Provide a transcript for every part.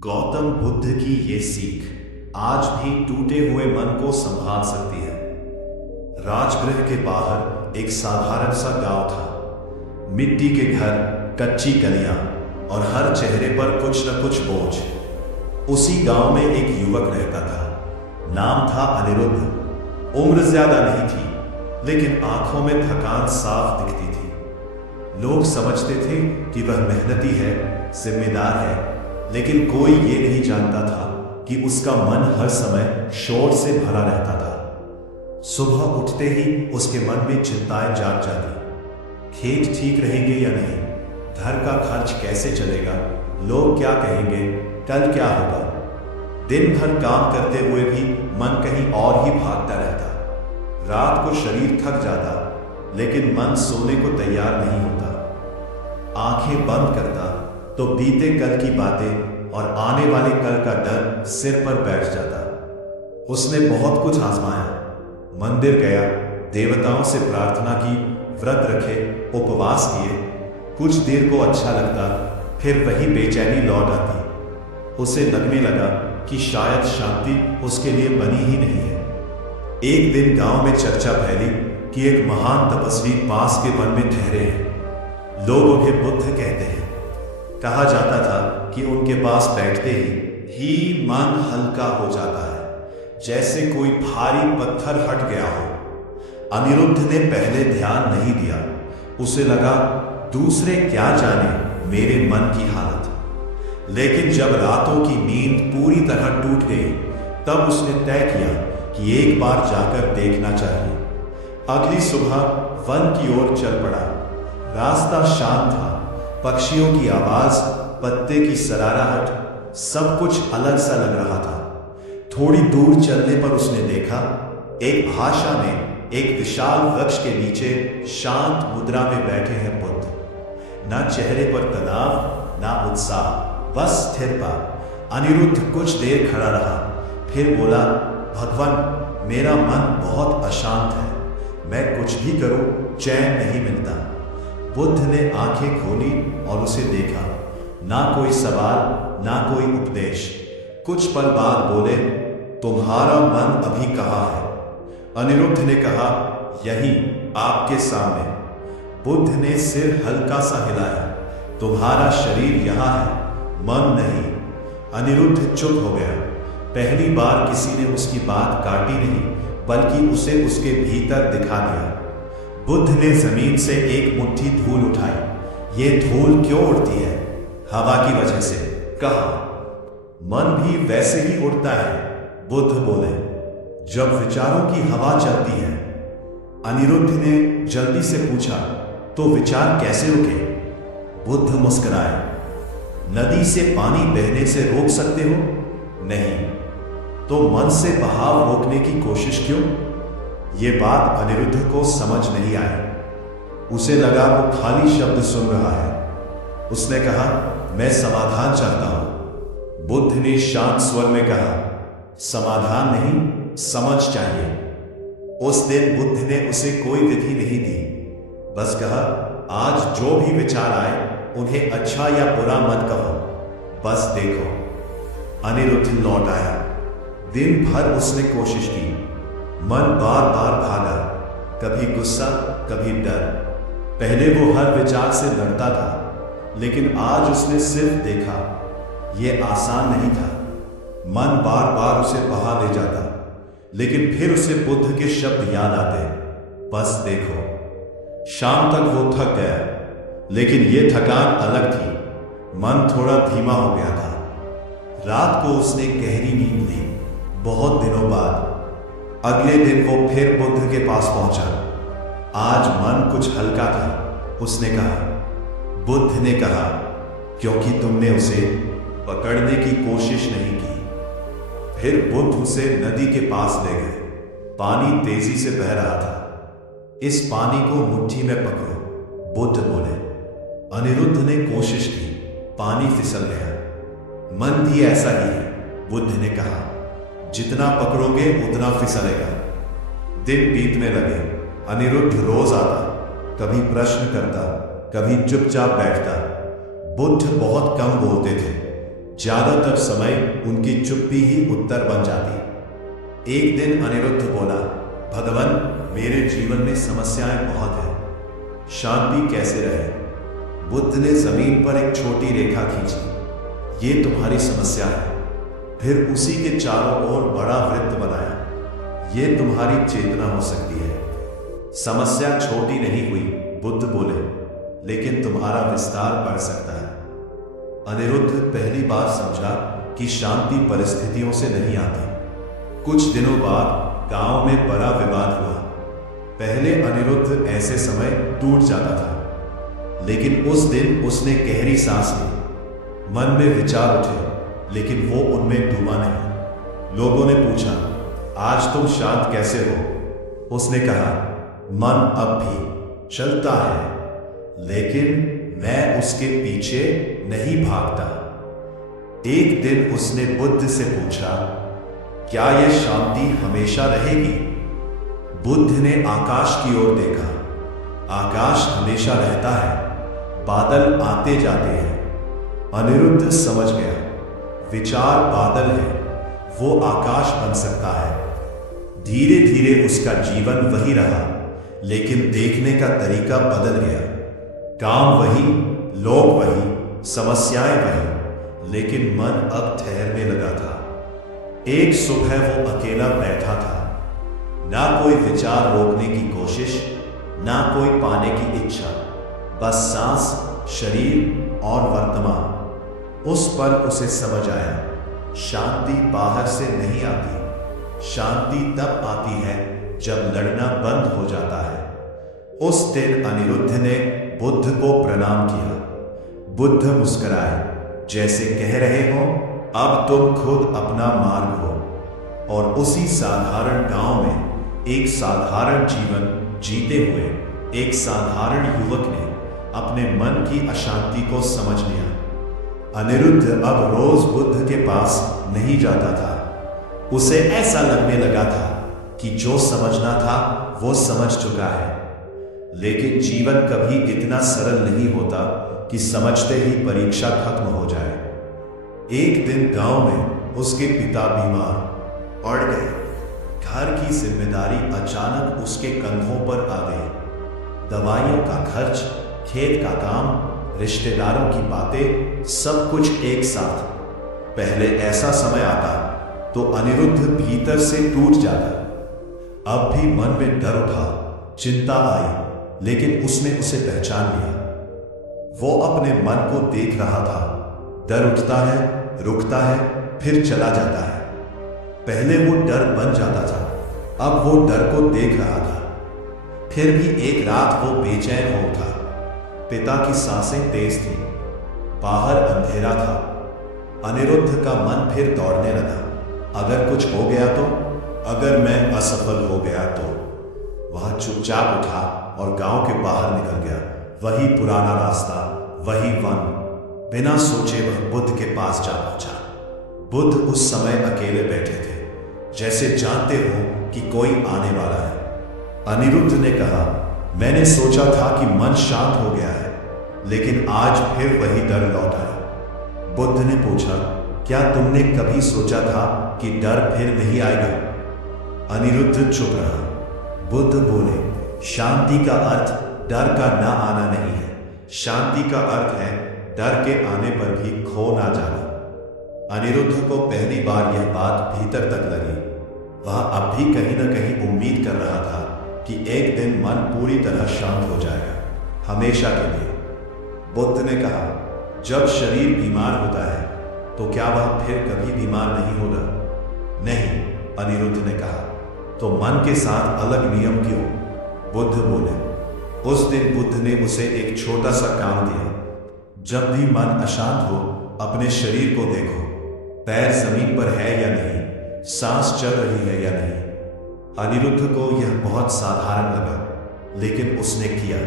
गौतम बुद्ध की ये सीख आज भी टूटे हुए मन को संभाल सकती है। राजगृह के बाहर एक साधारण सा गांव था। मिट्टी के घर, कच्ची गलियां और हर चेहरे पर कुछ न कुछ बोझ। उसी गांव में एक युवक रहता था। नाम था अनिरुद्ध। उम्र ज्यादा नहीं थी, लेकिन आंखों में थकान साफ दिखती थी। लोग समझते थे कि वह मेहनती है, जिम्मेदार है, लेकिन कोई ये नहीं जानता था कि उसका मन हर समय शोर से भरा रहता था। सुबह उठते ही उसके मन में चिंताएं जाग जाती। खेत ठीक रहेंगे या नहीं, घर का खर्च कैसे चलेगा, लोग क्या कहेंगे, कल क्या होगा। दिन भर काम करते हुए भी मन कहीं और ही भागता रहता। रात को शरीर थक जाता, लेकिन मन सोने को तैयार नहीं होता। आंखें बंद करता तो बीते कल की बातें और आने वाले कल का डर सिर पर बैठ जाता। उसने बहुत कुछ आजमाया। मंदिर गया, देवताओं से प्रार्थना की, व्रत रखे, उपवास किए। कुछ देर को अच्छा लगता, फिर वही बेचैनी लौट आती। उसे लगने लगा कि शायद शांति उसके लिए बनी ही नहीं है। एक दिन गांव में चर्चा फैली कि एक महान तपस्वी पास के वन में ठहरे हैं। लोग उन्हें बुद्ध कहते हैं। कहा जाता था कि उनके पास बैठते ही मन हल्का हो जाता है, जैसे कोई भारी पत्थर हट गया हो। अनिरुद्ध ने पहले ध्यान नहीं दिया। उसे लगा दूसरे क्या जाने मेरे मन की हालत। लेकिन जब रातों की नींद पूरी तरह टूट गई, तब उसने तय किया कि एक बार जाकर देखना चाहिए। अगली सुबह वन की ओर चल पड़ा। रास्ता शांत था। पक्षियों की आवाज, पत्ते की सराहट, सब कुछ अलग सा लग रहा था। थोड़ी दूर चलने पर उसने देखा एक भाषा में एक विशाल वृक्ष के नीचे शांत मुद्रा में बैठे हैं बुद्ध। ना चेहरे पर तनाव, ना उत्साह, बस स्थिरता। अनिरुद्ध कुछ देर खड़ा रहा, फिर बोला, भगवान, मेरा मन बहुत अशांत है। मैं कुछ भी करूं, चैन नहीं मिलता। बुद्ध ने आंखें खोली और उसे देखा। ना कोई सवाल, ना कोई उपदेश। कुछ पल बाद बोले, तुम्हारा मन अभी कहाँ है? अनिरुद्ध ने कहा, यही, आपके सामने। बुद्ध ने सिर हल्का सा हिलाया। तुम्हारा शरीर यहाँ है, मन नहीं। अनिरुद्ध चुप हो गया। पहली बार किसी ने उसकी बात काटी नहीं, बल्कि उसे उसके भीतर दिखा दिया। बुद्ध ने जमीन से एक मुट्ठी धूल उठाई। ये धूल क्यों उड़ती है? हवा की वजह से, कहा। मन भी वैसे ही उड़ता है, बुद्ध बोले, जब विचारों की हवा चलती है। अनिरुद्ध ने जल्दी से पूछा, तो विचार कैसे रुके? बुद्ध मुस्कुराए। नदी से पानी बहने से रोक सकते हो? नहीं। तो मन से बहाव रोकने की कोशिश क्यों? ये बात अनिरुद्ध को समझ नहीं आई। उसे लगा वो खाली शब्द सुन रहा है। उसने कहा, मैं समाधान चाहता हूं। बुद्ध ने शांत स्वर में कहा, समाधान नहीं, समझ चाहिए। उस दिन बुद्ध ने उसे कोई विधि नहीं दी, बस कहा, आज जो भी विचार आए उन्हें अच्छा या बुरा मत कहो, बस देखो। अनिरुद्ध लौट आया। दिन भर उसने कोशिश की। मन बार बार भागा, कभी गुस्सा, कभी डर। पहले वो हर विचार से लड़ता था, लेकिन आज उसने सिर्फ देखा। ये आसान नहीं था। मन बार बार उसे बहा ले जाता, लेकिन फिर उसे बुद्ध के शब्द याद आते, बस देखो। शाम तक वो थक गया, लेकिन ये थकान अलग थी। मन थोड़ा धीमा हो गया था। रात को उसने गहरी नींद ली, बहुत दिनों बाद। अगले दिन वो फिर बुद्ध के पास पहुंचा। आज मन कुछ हल्का था। उसने कहा, बुद्ध ने कहा, क्योंकि तुमने उसे पकड़ने की कोशिश नहीं की। फिर बुद्ध उसे नदी के पास ले गए। पानी तेजी से बह रहा था। इस पानी को मुट्ठी में पकड़ो, बुद्ध बोले। अनिरुद्ध ने कोशिश की, पानी फिसल गया। मन भी ऐसा ही है, बुद्ध ने कहा, जितना पकड़ोगे उतना फिसलेगा। दिन बीतने लगे। अनिरुद्ध रोज आता, कभी प्रश्न करता, कभी चुपचाप बैठता। बुद्ध बहुत कम बोलते थे। ज्यादातर समय उनकी चुप्पी ही उत्तर बन जाती। एक दिन अनिरुद्ध बोला, भगवान, मेरे जीवन में समस्याएं बहुत हैं, शांति कैसे रहे? बुद्ध ने जमीन पर एक छोटी रेखा खींची। ये तुम्हारी समस्या है। फिर उसी के चारों ओर बड़ा वृत्त बनाया। ये तुम्हारी चेतना हो सकती है। समस्या छोटी नहीं हुई, बुद्ध बोले, लेकिन तुम्हारा विस्तार बढ़ सकता है। अनिरुद्ध पहली बार समझा कि शांति परिस्थितियों से नहीं आती। कुछ दिनों बाद गांव में बड़ा विवाद हुआ। पहले अनिरुद्ध ऐसे समय टूट जाता था, लेकिन उस दिन उसने गहरी सांस ली। मन में विचार उठे, लेकिन वो उनमें डूबा नहीं। लोगों ने पूछा, आज तुम शांत कैसे हो? उसने कहा, मन अब भी चलता है, लेकिन मैं उसके पीछे नहीं भागता। एक दिन उसने बुद्ध से पूछा, क्या यह शांति हमेशा रहेगी? बुद्ध ने आकाश की ओर देखा। आकाश हमेशा रहता है, बादल आते जाते हैं। अनिरुद्ध समझ गया, विचार बादल है, वो आकाश बन सकता है। धीरे धीरे उसका जीवन वही रहा, लेकिन देखने का तरीका बदल गया। काम वही, लोग वही, समस्याएं वही, लेकिन मन अब ठहरने लगा था। एक सुबह वो अकेला बैठा था, ना कोई विचार रोकने की कोशिश, ना कोई पाने की इच्छा, बस सांस, शरीर और वर्तमान। उस पल उसे समझ आया, शांति बाहर से नहीं आती, शांति तब आती है जब लड़ना बंद हो जाता है। उस दिन अनिरुद्ध ने बुद्ध को प्रणाम किया। बुद्ध मुस्कुराए, जैसे कह रहे हो, अब तुम खुद अपना मार्ग हो। और उसी साधारण गांव में एक साधारण जीवन जीते हुए एक साधारण युवक ने अपने मन की अशांति को समझ लिया। अनिरुद्ध अब रोज बुद्ध के पास नहीं जाता था। उसे ऐसा लगने लगा था कि जो समझना था वो समझ चुका है। लेकिन जीवन कभी इतना सरल नहीं होता कि समझते ही परीक्षा खत्म हो जाए। एक दिन गांव में उसके पिता बीमार पड़ गए। घर की जिम्मेदारी अचानक उसके कंधों पर आ गई। दवाइयों का खर्च, खेत का काम, रिश्तेदारों की बातें, सब कुछ एक साथ। पहले ऐसा समय आता तो अनिरुद्ध भीतर से टूट जाता। अब भी मन में डर उठा, चिंता आई, लेकिन उसने उसे पहचान लिया। वो अपने मन को देख रहा था। डर उठता है, रुकता है, फिर चला जाता है। पहले वो डर बन जाता था, अब वो डर को देख रहा था। फिर भी एक रात वो बेचैन हो उठा। पिता की सांसें तेज थी, बाहर अंधेरा था। अनिरुद्ध का मन फिर दौड़ने लगा। अगर कुछ हो गया तो, अगर मैं असफल हो गया तो। वह चुपचाप उठा और गांव के बाहर निकल गया। वही पुराना रास्ता, वही वन। बिना सोचे वह बुद्ध के पास जा पहुंचा। बुद्ध उस समय अकेले बैठे थे, जैसे जानते हो कि कोई आने वाला है। अनिरुद्ध ने कहा, मैंने सोचा था कि मन शांत हो गया है, लेकिन आज फिर वही डर लौट आया। बुद्ध ने पूछा, क्या तुमने कभी सोचा था कि डर फिर नहीं आएगा? अनिरुद्ध चुप रहा। बुद्ध बोले, शांति का अर्थ डर का ना आना नहीं है। शांति का अर्थ है डर के आने पर भी खो ना जाना। अनिरुद्ध को पहली बार यह बात भीतर तक लगी। वह अब भी कहीं न कहीं उम्मीद कर रहा था कि एक दिन मन पूरी तरह शांत हो जाएगा, हमेशा के लिए। बुद्ध ने कहा, जब शरीर बीमार होता है तो क्या वह फिर कभी बीमार नहीं होगा? नहीं, अनिरुद्ध ने कहा। तो मन के साथ अलग नियम क्यों? बुद्ध बोले। उस दिन बुद्ध ने उसे एक छोटा सा काम दिया। जब भी मन अशांत हो, अपने शरीर को देखो। पैर जमीन पर है या नहीं, सांस चल रही है या नहीं। अनिरुद्ध को यह बहुत साधारण लगा, लेकिन उसने किया।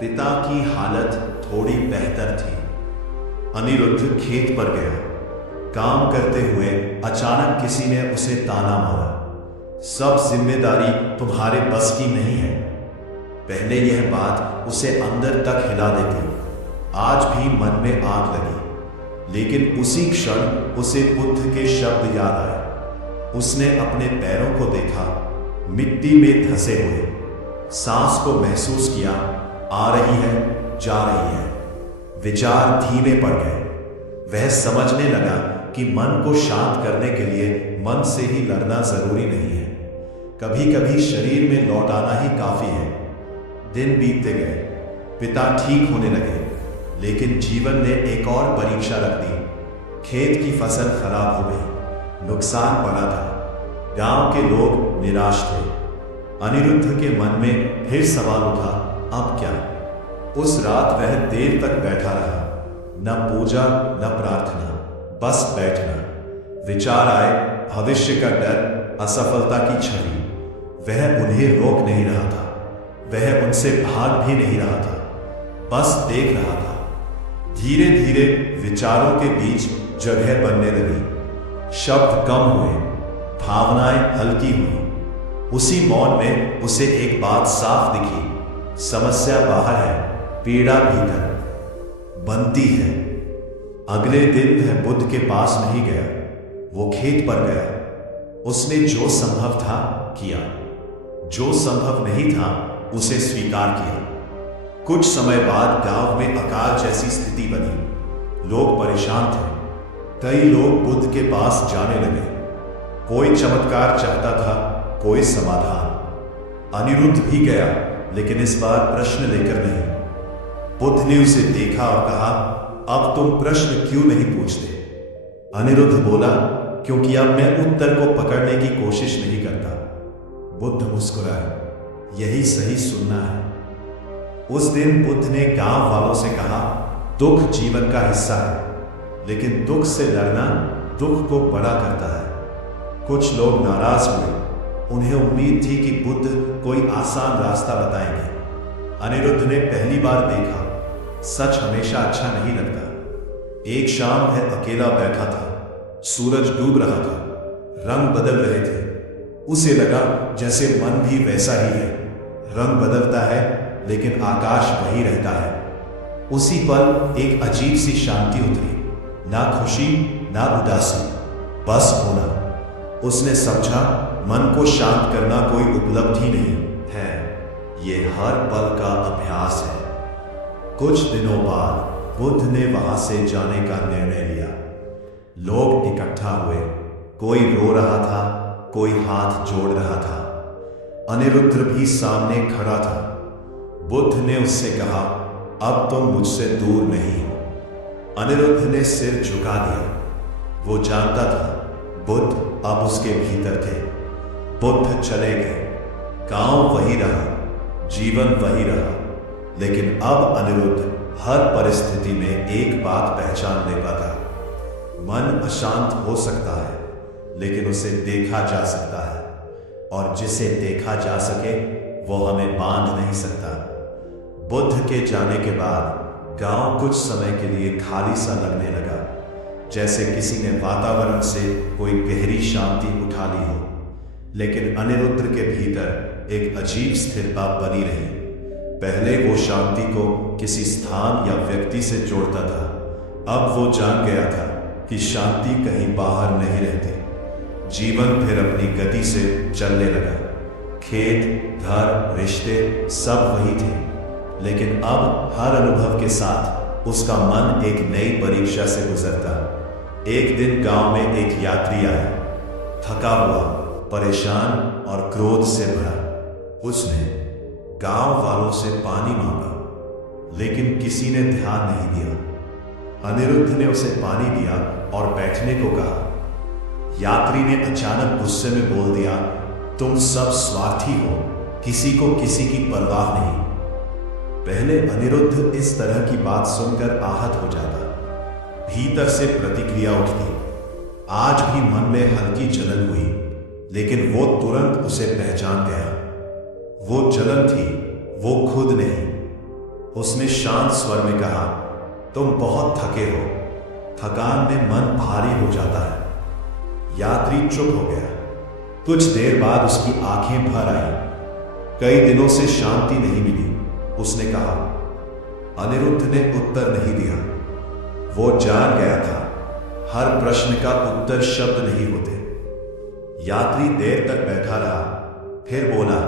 पिता की हालत थोड़ी बेहतर थी। अनिरुद्ध खेत पर गया। काम करते हुए अचानक किसी ने उसे ताना मारा, सब जिम्मेदारी तुम्हारे बस की नहीं है। पहले यह बात उसे अंदर तक हिला देती, आज भी मन में आग लगी। लेकिन उसी क्षण उसे बुद्ध के शब्द याद आए। उसने अपने पैरों को देखा, मिट्टी में धंसे हुए। सांस को महसूस किया, आ रही है, जा रही है। विचार धीमे पड़ गए। वह समझने लगा कि मन को शांत करने के लिए मन से ही लड़ना जरूरी नहीं है। कभी कभी शरीर में लौट आना ही काफी है। दिन बीतते गए, पिता ठीक होने लगे, लेकिन जीवन ने एक और परीक्षा रख दी। खेत की फसल खराब हो गई, नुकसान पड़ा था। गांव के लोग निराश थे। अनिरुद्ध के मन में फिर सवाल उठा, अब क्या? उस रात वह देर तक बैठा रहा, न पूजा न प्रार्थना, बस बैठना। विचार आए, भविष्य का डर, असफलता की छवि। वह उन्हें रोक नहीं रहा था, वह उनसे भाग भी नहीं रहा था, बस देख रहा था। धीरे धीरे विचारों के बीच जगह बनने लगी। शब्द कम हुए, भावनाएं हल्की हुई। उसी मौन में उसे एक बात साफ दिखी, समस्या बाहर है, पीड़ा भीतर बनती है। अगले दिन वह बुद्ध के पास नहीं गया, वो खेत पर गया। उसने जो संभव था किया, जो संभव नहीं था उसे स्वीकार किया। कुछ समय बाद गांव में अकाल जैसी स्थिति बनी। लोग परेशान थे। कई लोग बुद्ध के पास जाने लगे। कोई चमत्कार चाहता था, कोई समाधान। अनिरुद्ध भी गया, लेकिन इस बार प्रश्न लेकर नहीं। बुद्ध ने उसे देखा और कहा, अब तुम प्रश्न क्यों नहीं पूछते? अनिरुद्ध बोला, क्योंकि अब मैं उत्तर को पकड़ने की कोशिश नहीं करता। बुद्ध मुस्कुराए, यही सही सुनना है। उस दिन बुद्ध ने गांव वालों से कहा, दुख जीवन का हिस्सा है, लेकिन दुख से लड़ना दुख को बड़ा करता है। कुछ लोग नाराज हुए। उन्हें उम्मीद थी कि बुद्ध कोई आसान रास्ता बताएंगे। अनिरुद्ध ने पहली बार देखा, सच हमेशा अच्छा नहीं लगता। एक शाम वह अकेला बैठा था। सूरज डूब रहा था, रंग बदल रहे थे। उसे लगा जैसे मन भी वैसा ही है। रंग बदलता है, लेकिन आकाश वही रहता है। उसी पल एक अजीब सी शांति उतरी, ना खुशी ना उदासी, बस होना। उसने समझा, मन को शांत करना कोई उपलब्धि नहीं है, ये हर पल का अभ्यास है। कुछ दिनों बाद बुद्ध ने वहां से जाने का निर्णय लिया। लोग इकट्ठा हुए, कोई रो रहा था, कोई हाथ जोड़ रहा था। अनिरुद्ध भी सामने खड़ा था। बुद्ध ने उससे कहा, अब तुम मुझसे दूर नहीं हो। अनिरुद्ध ने सिर झुका दिया। वो जानता था बुद्ध अब उसके भीतर थे। बुद्ध चले गए, गांव वही रहा, जीवन वही रहा, लेकिन अब अनिरुद्ध हर परिस्थिति में एक बात पहचान ले पाता, मन अशांत हो सकता है, लेकिन उसे देखा जा सकता है, और जिसे देखा जा सके वो हमें बांध नहीं सकता। बुद्ध के जाने के बाद गांव कुछ समय के लिए खाली सा लगने लगा, जैसे किसी ने वातावरण से कोई गहरी शांति उठा ली हो। लेकिन अनिरुद्ध के भीतर एक अजीब स्थिरता बनी रही। पहले वो शांति को किसी स्थान या व्यक्ति से जोड़ता था, अब वो जान गया था कि शांति कहीं बाहर नहीं रहती। जीवन फिर अपनी गति से चलने लगा। खेत, घर, रिश्ते सब वही थे, लेकिन अब हर अनुभव के साथ उसका मन एक नई परीक्षा से गुजरता। एक दिन गांव में एक यात्री आया, थका हुआ, परेशान और क्रोध से भरा। उसने गांव वालों से पानी मांगा, लेकिन किसी ने ध्यान नहीं दिया। अनिरुद्ध ने उसे पानी दिया और बैठने को कहा। यात्री ने अचानक गुस्से में बोल दिया, तुम सब स्वार्थी हो, किसी को किसी की परवाह नहीं। पहले अनिरुद्ध इस तरह की बात सुनकर आहत हो जाता, भीतर से प्रतिक्रिया उठती। आज भी मन में हल्की जलन हुई, लेकिन वो तुरंत उसे पहचान गया। वो जलन थी, वो खुद नहीं। उसने शांत स्वर में कहा, तुम बहुत थके हो। थकान में मन भारी हो जाता है। यात्री चुप हो गया। कुछ देर बाद उसकी आंखें भर आई। कई दिनों से शांति नहीं मिली, उसने कहा। अनिरुद्ध ने उत्तर नहीं दिया। वो जान गया था हर प्रश्न का उत्तर शब्द नहीं होते। यात्री देर तक बैठा रहा, फिर बोला,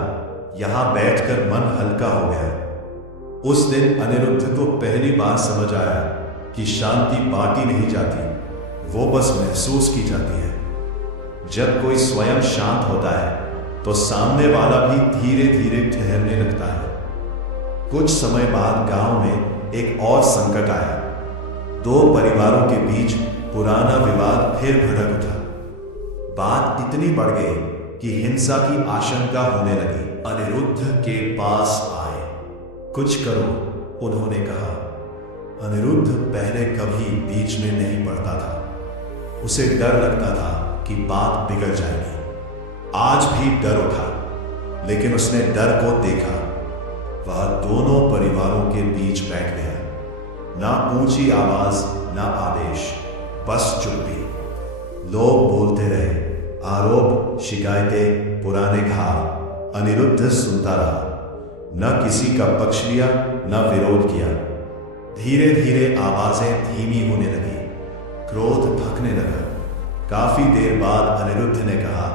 यहां बैठकर मन हल्का हो गया। उस दिन अनिरुद्ध को पहली बार समझ आया कि शांति बांटी नहीं जाती, वो बस महसूस की जाती है। जब कोई स्वयं शांत होता है तो सामने वाला भी धीरे धीरे ठहरने लगता है। कुछ समय बाद गांव में एक और संकट आया। दो परिवारों के बीच पुराना विवाद फिर भड़क उठा। बात इतनी बढ़ गई कि हिंसा की आशंका होने लगी। अनिरुद्ध के पास आए। कुछ करो, उन्होंने कहा। अनिरुद्ध पहले कभी बीच में नहीं पड़ता था। उसे डर लगता था कि बात बिगड़ जाएगी। आज भी डर उठा, लेकिन उसने डर को देखा। वह दोनों परिवारों के बीच बैठ गया। ना ऊंची आवाज, ना आदेश, बस चुप्पी। लोग बोलते रहे, आरोप, शिकायतें, पुराने घाव। अनिरुद्ध सुनता रहा। न किसी का पक्ष लिया, न विरोध किया। धीरे धीरे आवाजें धीमी होने लगी, क्रोध भखने लगा। काफी देर बाद अनिरुद्ध ने कहा,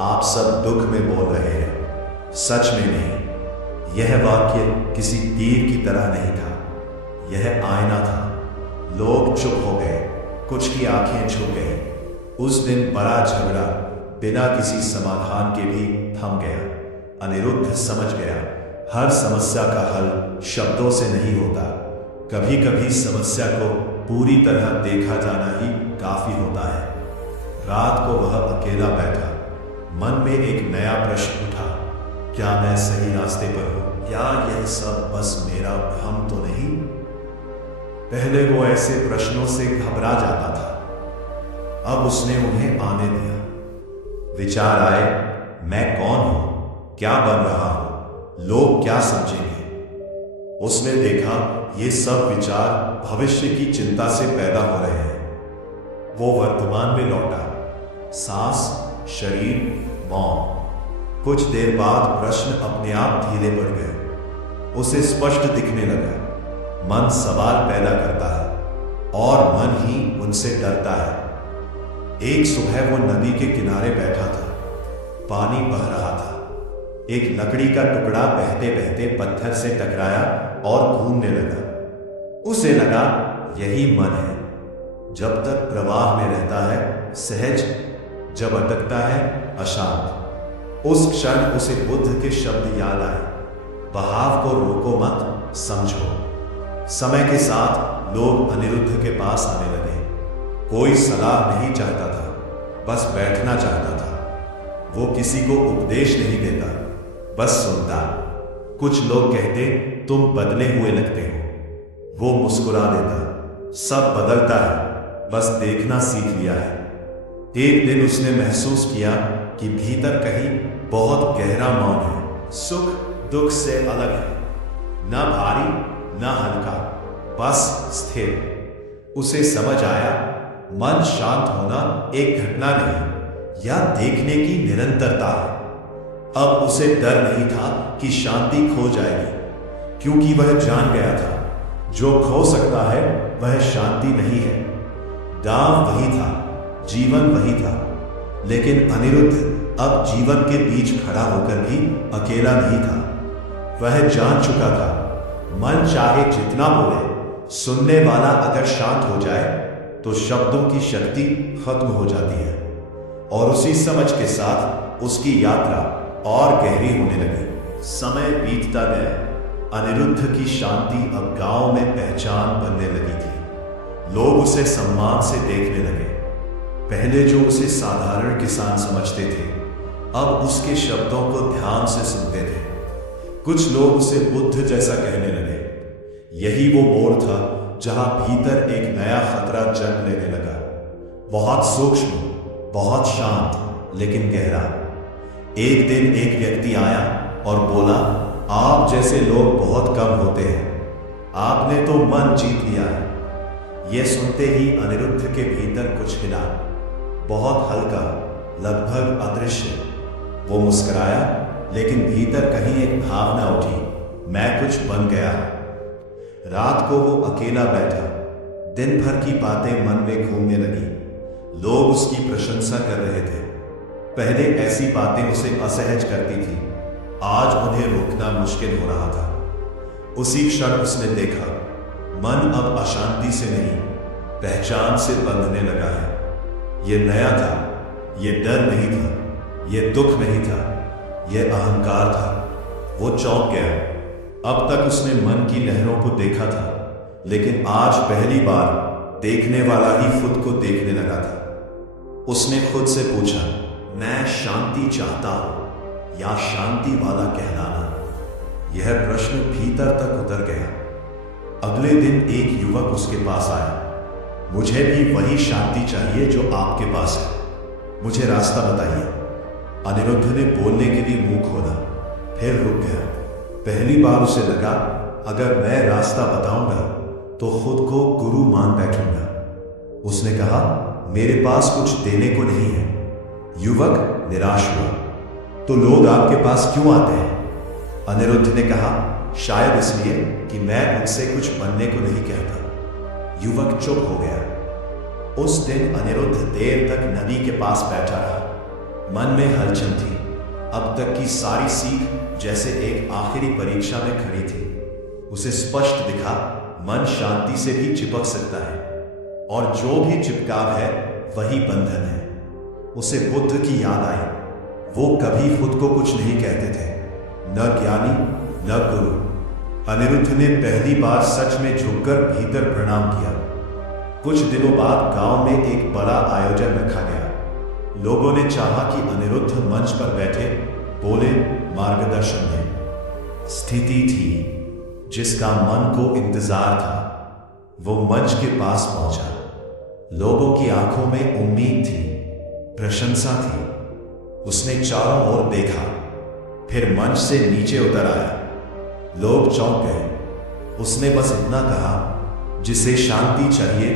आप सब दुख में बोल रहे हैं, सच में नहीं। यह वाक्य किसी तीर की तरह नहीं था, यह आईना था। लोग चुप हो गए, कुछ की आंखें झुक गई। उस दिन बड़ा झगड़ा बिना किसी समाधान के भी थम गया। अनिरुद्ध समझ गया, हर समस्या का हल शब्दों से नहीं होता। कभी कभी समस्या को पूरी तरह देखा जाना ही काफी होता है। रात को वह अकेला बैठा। मन में एक नया प्रश्न उठा, क्या मैं सही रास्ते पर हूं, या यह सब बस मेरा भ्रम तो नहीं? पहले वो ऐसे प्रश्नों से घबरा जाता था, अब उसने उन्हें आने दिया। विचार आए, मैं कौन हूं, क्या बन रहा हूं, लोग क्या समझेंगे? उसने देखा ये सब विचार भविष्य की चिंता से पैदा हो रहे हैं। वो वर्तमान में लौटा। सांस, शरीर, मौन। कुछ देर बाद प्रश्न अपने आप ढीले पड़ गए। उसे स्पष्ट दिखने लगा। मन सवाल पैदा करता है और मन ही उनसे डरता है। एक सुबह वो नदी के किनारे बैठा था। पानी बह रहा था। एक लकड़ी का टुकड़ा बहते बहते पत्थर से टकराया और घूमने लगा। उसे लगा यही मन है। जब तक प्रवाह में रहता है सहज, जब अटकता है अशांत। उस क्षण उसे बुद्ध के शब्द याद आए, बहाव को रोको मत, समझो। समय के साथ लोग अनिरुद्ध के पास आने लगे। कोई सलाह नहीं चाहता था, बस बैठना चाहता था। वो किसी को उपदेश नहीं देता, बस सुनता। कुछ लोग कहते, तुम बदले हुए लगते हो। वो मुस्कुरा देता, सब बदलता है, बस देखना सीख लिया है। एक दिन उसने महसूस किया कि भीतर कहीं बहुत गहरा मौन है। सुख दुख से अलग है, ना भारी ना हल्का, बस स्थिर। उसे समझ आया, मन शांत होना एक घटना नहीं, यह देखने की निरंतरता है। अब उसे डर नहीं था कि शांति खो जाएगी, क्योंकि वह जान गया था जो खो सकता है वह शांति नहीं है। दांव वही था, जीवन वही था, लेकिन अनिरुद्ध अब जीवन के बीच खड़ा होकर भी अकेला नहीं था। वह जान चुका था, मन चाहे जितना बोले, सुनने वाला अगर शांत हो जाए तो शब्दों की शक्ति खत्म हो जाती है। और उसी समझ के साथ उसकी यात्रा और गहरी होने लगी। समय बीतता गया। अनिरुद्ध की शांति अब गांव में पहचान बनने लगी थी। लोग उसे सम्मान से देखने लगे। पहले जो उसे साधारण किसान समझते थे, अब उसके शब्दों को ध्यान से सुनते थे। कुछ लोग उसे बुद्ध जैसा कहने लगे। यही वो मोड़ था जहां भीतर एक नया खतरा जन्म लेने लगा। बहुत सूक्ष्म, बहुत शांत, लेकिन गहरा। एक दिन एक व्यक्ति आया और बोला, आप जैसे लोग बहुत कम होते हैं, आपने तो मन जीत लिया है। यह सुनते ही अनिरुद्ध के भीतर कुछ हिला, बहुत हल्का, लगभग अदृश्य। वो मुस्कुराया, लेकिन भीतर कहीं एक भावना उठी, मैं कुछ बन गया। रात को वो अकेला बैठा, दिन भर की बातें मन में घूमने लगी। लोग उसकी प्रशंसा कर रहे थे। पहले ऐसी बातें उसे असहज करती थी, आज उन्हें रोकना मुश्किल हो रहा था। उसी क्षण उसने देखा, मन अब अशांति से नहीं, पहचान से बंधने लगा है। यह नया था, यह डर नहीं था, यह दुख नहीं था, यह अहंकार था। वो चौंक गया। अब तक उसने मन की लहरों को देखा था, लेकिन आज पहली बार देखने वाला ही खुद को देखने लगा था। उसने खुद से पूछा, मैं शांति चाहता हूं या शांति वाला कहलाना? यह प्रश्न भीतर तक उतर गया। अगले दिन एक युवक उसके पास आया। मुझे भी वही शांति चाहिए जो आपके पास है, मुझे रास्ता बताइए। अनिरुद्ध ने बोलने के लिए मुंह खोला, फिर रुक गया। पहली बार उसे लगा, अगर मैं रास्ता बताऊंगा तो खुद को गुरु मान बैठूंगा। उसने कहा, मेरे पास कुछ देने को नहीं है। युवक निराश हुआ। तो लोग आपके पास क्यों आते हैं? अनिरुद्ध ने कहा, शायद इसलिए कि मैं उनसे कुछ बनने को नहीं कहता। युवक चुप हो गया। उस दिन अनिरुद्ध देर तक नदी के पास बैठा रहा। मन में हलचल थी। अब तक की सारी सीख जैसे एक आखिरी परीक्षा में खड़ी थी। उसे स्पष्ट दिखा, मन शांति से भी चिपक सकता है, और जो भी चिपकाव है वही बंधन है। उसे बुद्ध की याद आई। वो कभी खुद को कुछ नहीं कहते थे, न ज्ञानी न गुरु। अनिरुद्ध ने पहली बार सच में झुककर भीतर प्रणाम किया। कुछ दिनों बाद गांव में एक बड़ा आयोजन रखा गया। लोगों ने चाहा कि अनिरुद्ध मंच पर बैठे, बोले, मार्गदर्शन दें। स्थिति थी जिसका मन को इंतजार था। वो मंच के पास पहुंचा। लोगों की आंखों में उम्मीद थी, प्रशंसा थी। उसने चारों ओर देखा, फिर मंच से नीचे उतर आया। लोग चौंक गए। उसने बस इतना कहा, जिसे शांति चाहिए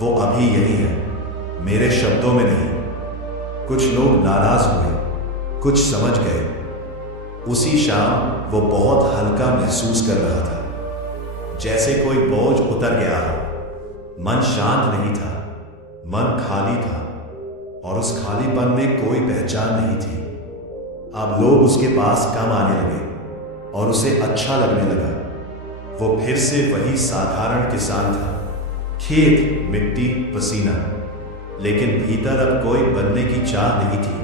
वो अभी यही है, मेरे शब्दों में नहीं। कुछ लोग नाराज हुए, कुछ समझ गए। उसी शाम वो बहुत हल्का महसूस कर रहा था, जैसे कोई बोझ उतर गया हो। मन शांत नहीं था, मन खाली था, और उस खालीपन में कोई पहचान नहीं थी। अब लोग उसके पास कम आने लगे और उसे अच्छा लगने लगा। वो फिर से वही साधारण किसान था, खेत, मिट्टी, पसीना, लेकिन भीतर अब कोई बनने की चाह नहीं थी।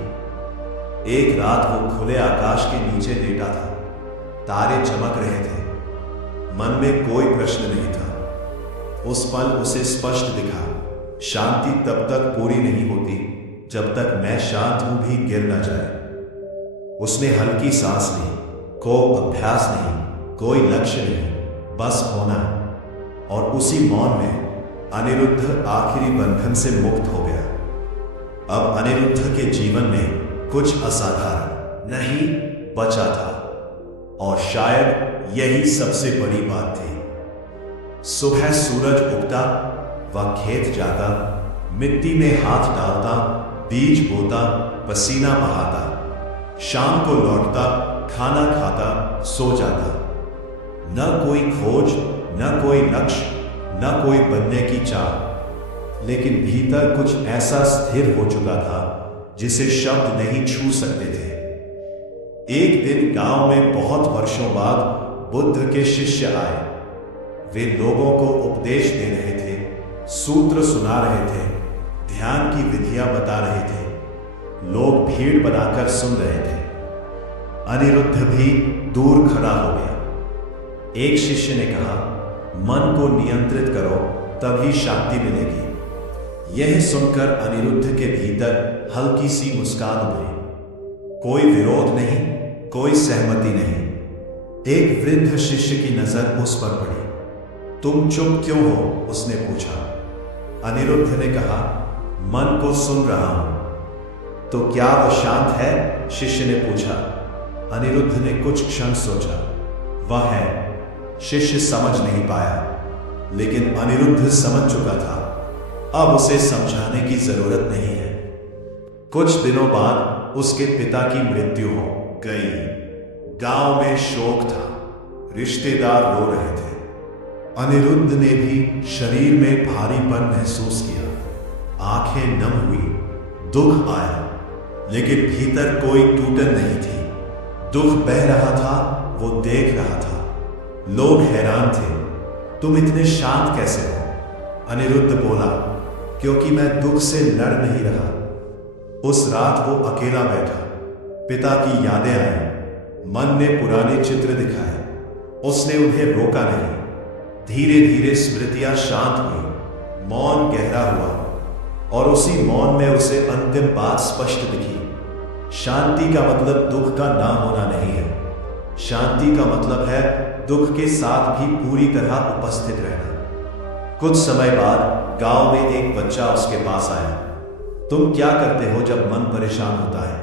एक रात वो खुले आकाश के नीचे लेटा था। तारे चमक रहे थे। मन में कोई प्रश्न नहीं था। उस पल उसे स्पष्ट दिखा, शांति तब तक पूरी नहीं होती जब तक मैं शांत हूं भी गिर न जाए। उसने हल्की सांस ली। कोई अभ्यास नहीं, कोई लक्ष्य नहीं, बस होना। और उसी मौन में अनिरुद्ध आखिरी बंधन से मुक्त हो गया। अब अनिरुद्ध के जीवन में कुछ असाधारण नहीं बचा था, और शायद यही सबसे बड़ी बात थी। सुबह सूरज उगता, वह खेत जाता, मिट्टी में हाथ डालता, बीज बोता, पसीना बहाता। शाम को लौटता, खाना खाता, सो जाता। न कोई खोज, न कोई लक्ष्य, न कोई बनने की चाह, लेकिन भीतर कुछ ऐसा स्थिर हो चुका था जिसे शब्द नहीं छू सकते थे। एक दिन गांव में बहुत वर्षों बाद बुद्ध के शिष्य आए। वे लोगों को उपदेश दे रहे थे, सूत्र सुना रहे थे, ध्यान की विधियां बता रहे थे। लोग भीड़ बनाकर सुन रहे थे। अनिरुद्ध भी दूर खड़ा हो गया। एक शिष्य ने कहा, मन को नियंत्रित करो, तभी शांति मिलेगी। यह सुनकर अनिरुद्ध के भीतर हल्की सी मुस्कान उभरी। कोई विरोध नहीं, कोई सहमति नहीं। एक वृद्ध शिष्य की नजर उस पर पड़ी। तुम चुप क्यों हो? उसने पूछा। अनिरुद्ध ने कहा, मन को सुन रहा हूं। तो क्या वह शांत है? शिष्य ने पूछा। अनिरुद्ध ने कुछ क्षण सोचा। वह है। शिष्य समझ नहीं पाया, लेकिन अनिरुद्ध समझ चुका था। अब उसे समझाने की जरूरत नहीं है। कुछ दिनों बाद उसके पिता की मृत्यु हो गई। गांव में शोक था, रिश्तेदार रो रहे थे। अनिरुद्ध ने भी शरीर में भारीपन महसूस किया। आंखें नम हुई, दुख आया, लेकिन भीतर कोई टूटन नहीं थी। दुख बह रहा था, वो देख रहा था। लोग हैरान थे, तुम इतने शांत कैसे हो? अनिरुद्ध बोला, क्योंकि मैं दुख से लड़ नहीं रहा। उस रात वो अकेला बैठा, पिता की यादें आई, मन ने पुराने चित्र दिखाए। उसने उन्हें रोका नहीं। धीरे धीरे स्मृतियां शांत हुई, मौन गहरा हुआ, और उसी मौन में उसे अंतिम बात स्पष्ट दिखी। शांति का मतलब दुख का ना होना नहीं है। शांति का मतलब है दुख के साथ भी पूरी तरह उपस्थित रहना। कुछ समय बाद गांव में एक बच्चा उसके पास आया। तुम क्या करते हो जब मन परेशान होता है?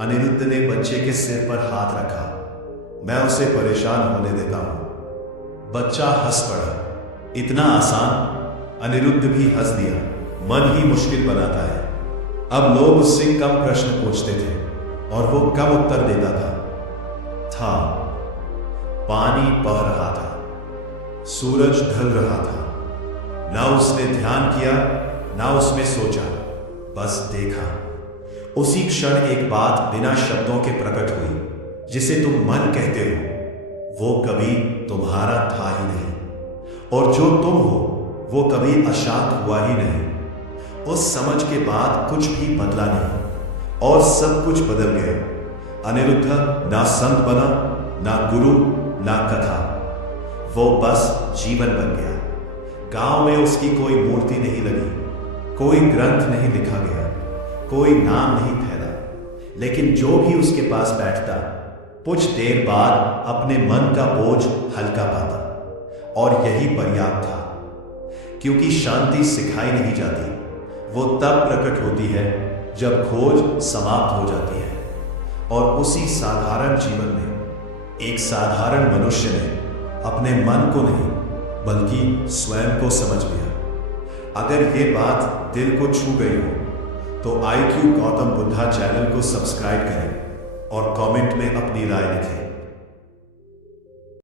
अनिरुद्ध ने बच्चे के सिर पर हाथ रखा। मैं उसे परेशान होने देता हूं। बच्चा हंस पड़ा। इतना आसान? अनिरुद्ध भी हंस दिया। मन ही मुश्किल बनाता है। अब लोग उससे कम प्रश्न पूछते थे और वो कम उत्तर देता था। पानी बह रहा था, सूरज ढल रहा था। ना उसने ध्यान किया, ना उसमें सोचा, बस देखा। उसी क्षण एक बात बिना शब्दों के प्रकट हुई। जिसे तुम मन कहते हो वो कभी तुम्हारा था ही नहीं, और जो तुम हो वो कभी अशांत हुआ ही नहीं। उस समझ के बाद कुछ भी बदला नहीं और सब कुछ बदल गया। अनिरुद्ध ना संत बना, ना गुरु, ना कथा। वो बस जीवन बन गया। गांव में उसकी कोई मूर्ति नहीं लगी, कोई ग्रंथ नहीं लिखा गया, कोई नाम नहीं फैला, लेकिन जो भी उसके पास बैठता कुछ देर बाद अपने मन का बोझ हल्का पाता। और यही पर्याप्त था, क्योंकि शांति सिखाई नहीं जाती। वो तब प्रकट होती है जब खोज समाप्त हो जाती है। और उसी साधारण जीवन में एक साधारण मनुष्य ने अपने मन को नहीं बल्कि स्वयं को समझ लिया। अगर ये बात दिल को छू गई हो तो IQ गौतम बुद्धा चैनल को सब्सक्राइब करें और कमेंट में अपनी राय लिखें।